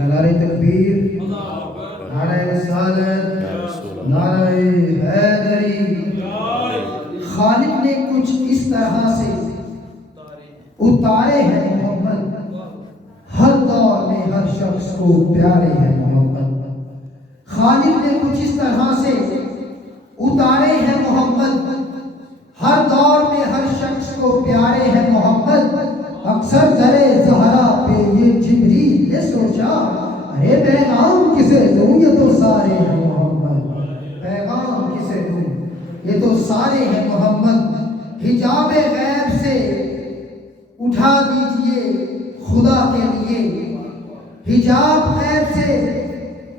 नारे तकबीर, नारे रिसालत, नारे हैदरी। खालिक ने कुछ इस तरह से उतारे हैं मोहब्बत, हर दौर में हर शख्स को प्यारे हैं मोहब्बत। खालिक ने कुछ इस तरह से उतारे हैं मोहब्बत, हर दौर में हर शख्स को प्यारे हैं मोहब्बत। अक्सर दरे ज़हरा पे ये जिब्रील ने सोचा, अरे पैगाम किसे दूं, ये तो सारे हैं मोहब्बत। पैगाम किसे दूं, ये तो सारे हैं मोहब्बत। हिजाबे गैब से उठा दीजिए खुदा के लिए, हिजाब गैब से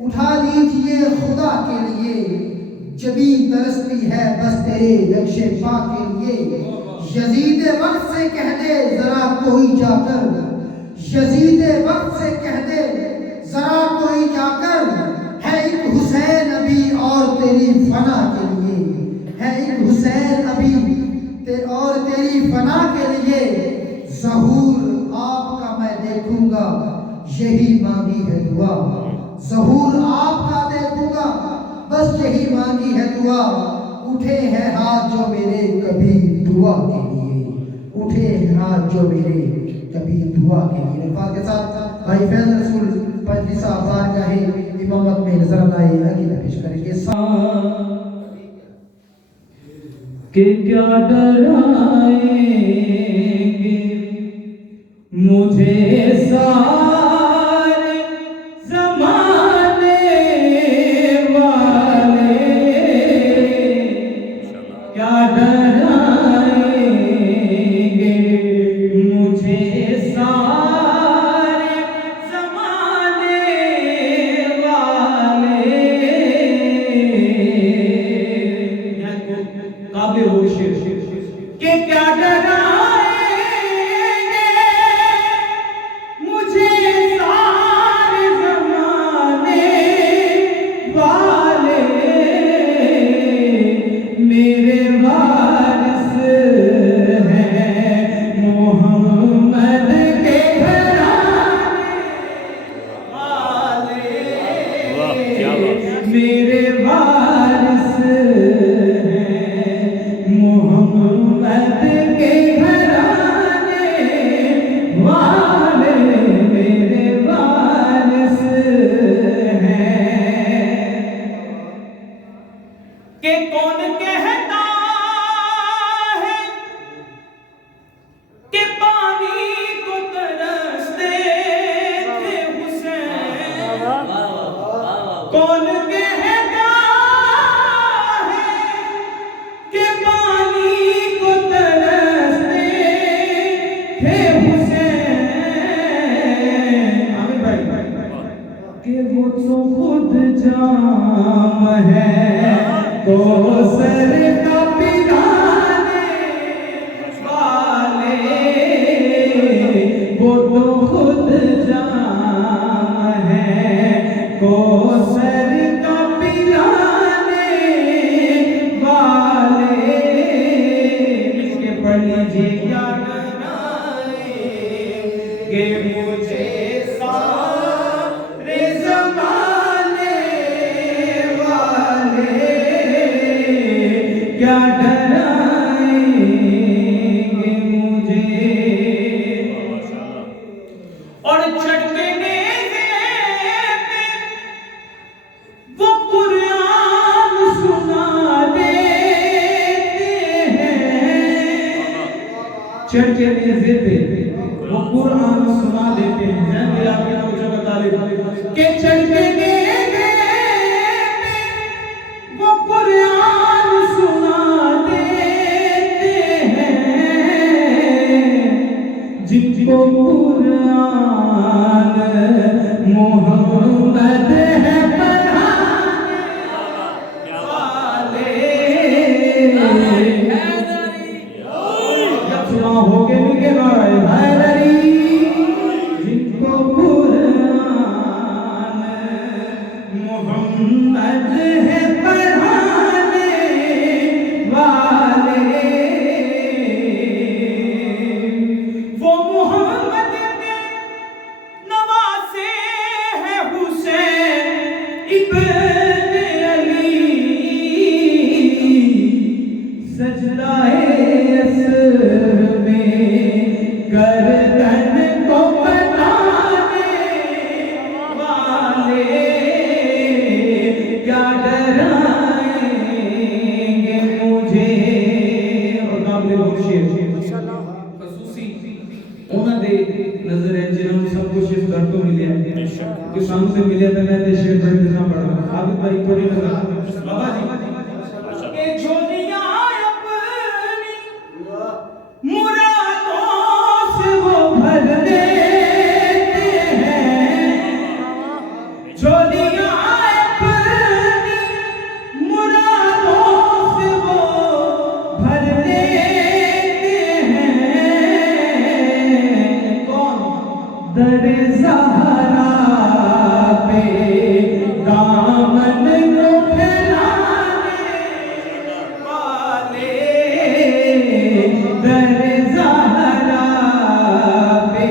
उठा दीजिए खुदा के लिए। जबी तरसती है बस तेरे नक्शे पा के लिए। यजीद वक्त से कह दे जरा कोई जाकर, यजीद वक्त से कह दे जरा कोई जाकर, है एक हुसैन अभी और तेरी फना के लिए, है एक हुसैन अभी और तेरी फना के लिए। ज़हूर आपका मैं देखूंगा, यही मांगी है दुआ। ज़हूर आपका देखूंगा, बस यही मांगी है दुआ। उठे हैं हाथ जो मेरे कभी दुआ के लिए, उठे हैं हाथ जो मेरे कभी दुआ के लिए। अल्फाज के साथ भाई फैज़ रसूल पंजी साहब बारगाहे इमामत में नजर आए अकीदा पेश करेंगे। कि क्या डराएंगे मुझे सारे ज़माने वाले, क्या डराएंगे मुझे सारे ज़माने वाले। काबिल हो शेर के क्या डराएंगे मुझे सारे ज़माने वाले। मेरे वारिस हैं मोहम्मद के घराने वाले। मेरे वारिस मोहम्मद के घराने वाले, मेरे वारिस हैं। कि कौन कहता है कि पानी को तरसते थे हुसैन। कौन कहता है कि पानी को तरसते थे हुसैन। आमीन भाई। कि वो तो खुद जाम है कौसर का पिलाने वाले। वो तो खुद जाम है कौसर का पिलाने वाले। इसके पढ़ लीजिए क्या डराएंगे मुझे सारे ज़माने वाले, क्या डराएंगे मुझे। और चढ़ते नेज़े पे वो कुरान सुना देते हैं। चढ़ते नेज़े पे वो कुरान सुना देते हैं। जैसे आपके नाम जो बता रहे कि चढ़ते नेज़े पे वो कुरान सुना देते हैं। जिनको कुरान मोहम्मद है पढ़ाने वाले। जब सुना होगे निके नारे हैदरी। जिनको इब्ने अली सजदाए असर में गर्दन को बनाने वाले क्या डराएंगे मुझे। और काबिल मुर्शिद खसूसी ਉਹਨਾਂ ਦੇ नजर है जिन्होंने सब कुछ इस दर तो मिले कि सामने से मिले तो मैं देश में पढ़ देना पड़ रहा आबिद भाई थोड़ी नजर बाबा जी के झोलियां अपनी मुरादों से वो भर देते हैं। झोलियां अपनी मुरादों से वो भर देते हैं। कौन दरे ज़हरा पे दामन को फैलाने वाले। दरे ज़हरा पे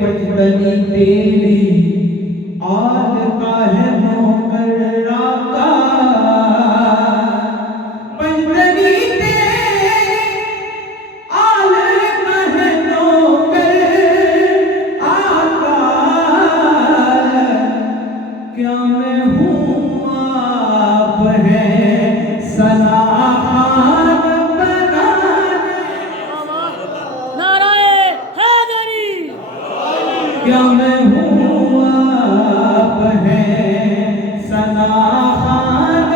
पटनी तेरी आल का है नौकर आका। पटनी तेरी आल का है नौकर आका। क्या मैं हूँ आप हैं सना खान बनाने। नाराए हैदरी क्या मैं हूँ आप हैं सना खान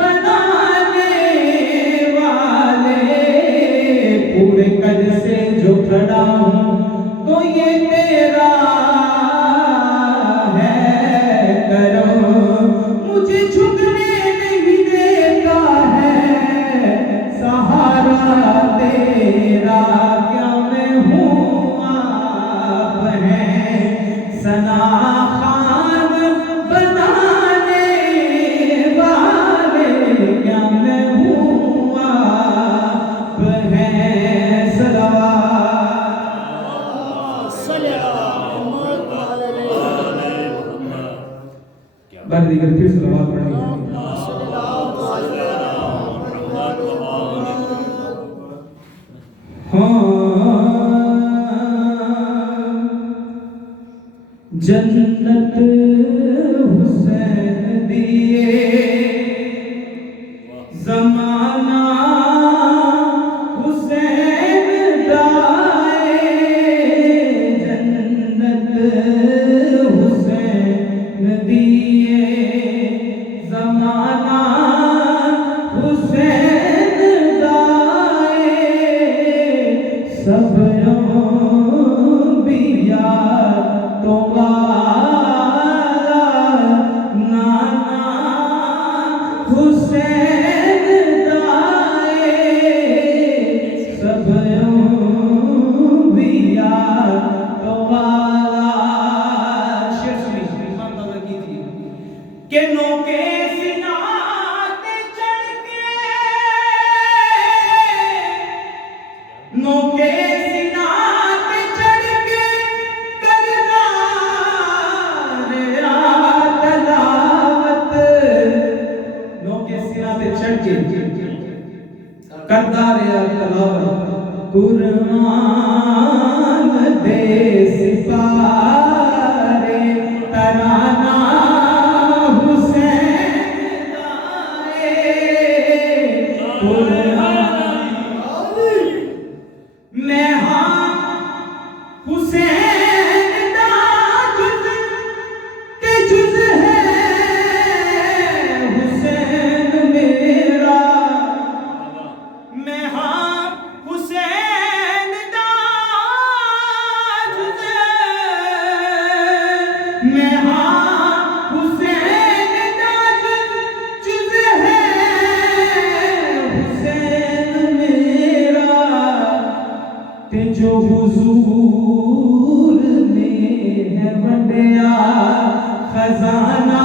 बनाने वाले। पूरे कद से जो खड़ा हूँ तो ये तेरा है करम। मुझे झुकने नहीं देता है सहारा तेरा। क्या मैं हूँ आप हैं सना खान बनाने वाले। क्या मैं हूँ आप हैं सलावत। सल्लल्लाहु अलैहि बार दीगर फिर सलावत पढ़नी है। जन्नत हुसैन दिए ज़माना हुसैन दाए। जन्नत हुसैन दिए ज़माना हुसैन दाए। सब अंबिया तो वाला नाना हुसैन दाए। सब अंबिया तो वाला। शेर सुनिए इमाम ताज़ा कीजिए के नौके सिना पे चढ़ के नौके सिना पे चढ़ के करना मेरा तलावत। नौके सिना पे चढ़ के करता रे तलावत। कुरान दे सिपारे तराना हुसैन दाए। मैं हाँ हुसैन दा जुज़ ते जुज़ है हुसैन मेरा। मैं हाँ हुसैन दा जुज़ मैं हाँ हुसैन दा जुज़ है हुसैन मेरा। ते जो हुजूर ने है वंडिया खजाना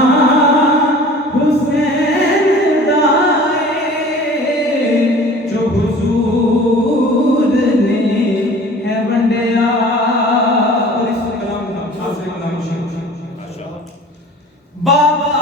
हुसैन दाए। जो हुजूर ने है वंडिया। और इस कलाम का आखिरी कलाम शेर बाबा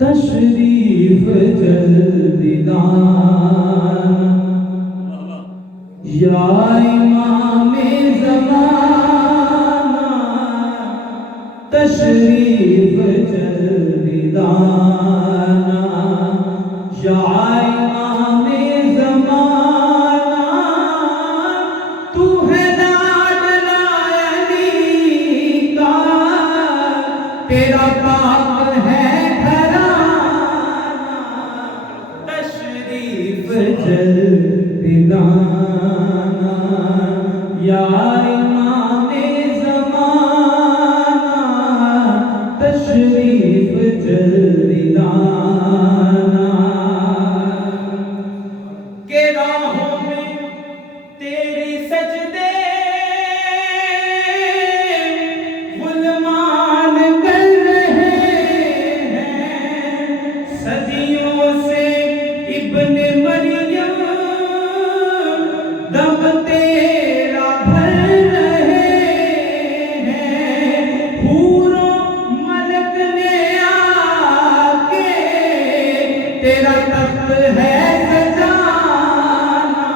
तशरीफ जल्दी लाना या इमामे ज़माना, तशरीफ जल्दी लाना या इमामे ज़माना। तू है लाडला अली का, तेरा पाक है घराना, तशरीफ जल्दी लाना या इमामे ज़माना, तशरीफ जल्दी लाना। के राहों में तेरी सजदे गुलमान कर रहे हैं, सदियों से इब्ने मरियम दम तेरा भर रहे हैं। हूरों मलक ने आके तेरा तख्त है सजाना,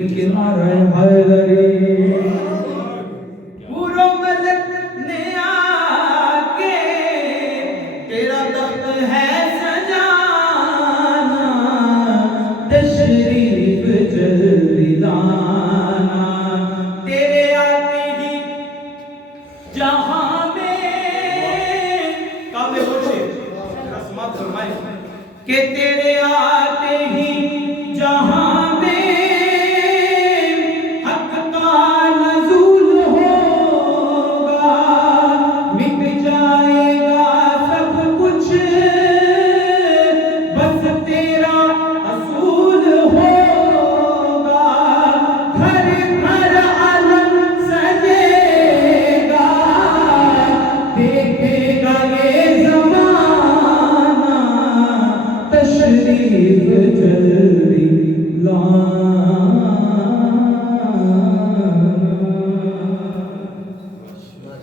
इनके नारे हैदरी। हूरों मलक ने आके तेरा तख्त है सजाना, तशरीफ जल्दी लाना। तेरे आते ही जहां में काबिल होशे रस्मात फरमाए कि तेरे आते ही जहां में हक का नज़ूल होगा, मिट जाएगा सब कुछ, बस तेरा